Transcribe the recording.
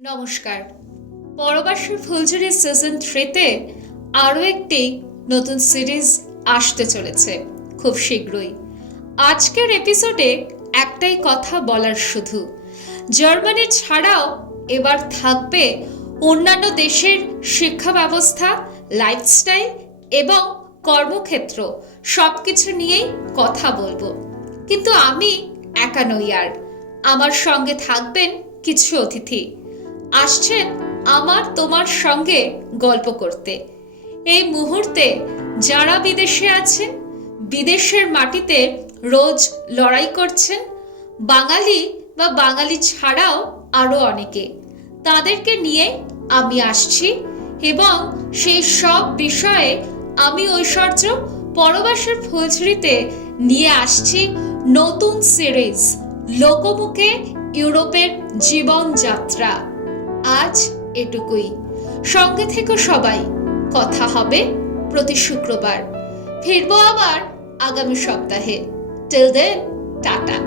নমস্কার। পরবাসের ফুলঝুরি সিজন 3-তে আরও একটি নতুন সিরিজ আসতে চলেছে খুব শীঘ্রই। আজকের এপিসোডে একটাই কথা বলার, শুধু জার্মানি ছাড়াও এবার থাকবে অন্যান্য দেশের শিক্ষা ব্যবস্থা, লাইফস্টাইল এবং কর্মক্ষেত্র, সবকিছু নিয়েই কথা বলবো। কিন্তু আমি একা নই, আর আমার সঙ্গে থাকবেন কিছু অতিথি। আসছেন আমার তোমার সঙ্গে গল্প করতে। এই মুহূর্তে যারা বিদেশে আছেন, বিদেশের মাটিতে রোজ লড়াই করছেন, বাঙালি বা বাঙালি ছাড়াও আরও অনেকে, তাদেরকে নিয়ে আমি আসছি এবং সেই সব বিষয়ে আমি ঐশ্বর্য পরবাসের ফুলঝুরিতে নিয়ে আসছি নতুন সিরিজ লোকমুখে ইউরোপের জীবনযাত্রা। আজ এটুকুই। সঙ্গে থেকো সবাই। কথা হবে প্রতি শুক্রবার। ফিরবো আবার আগামী সপ্তাহে। Till then, tata.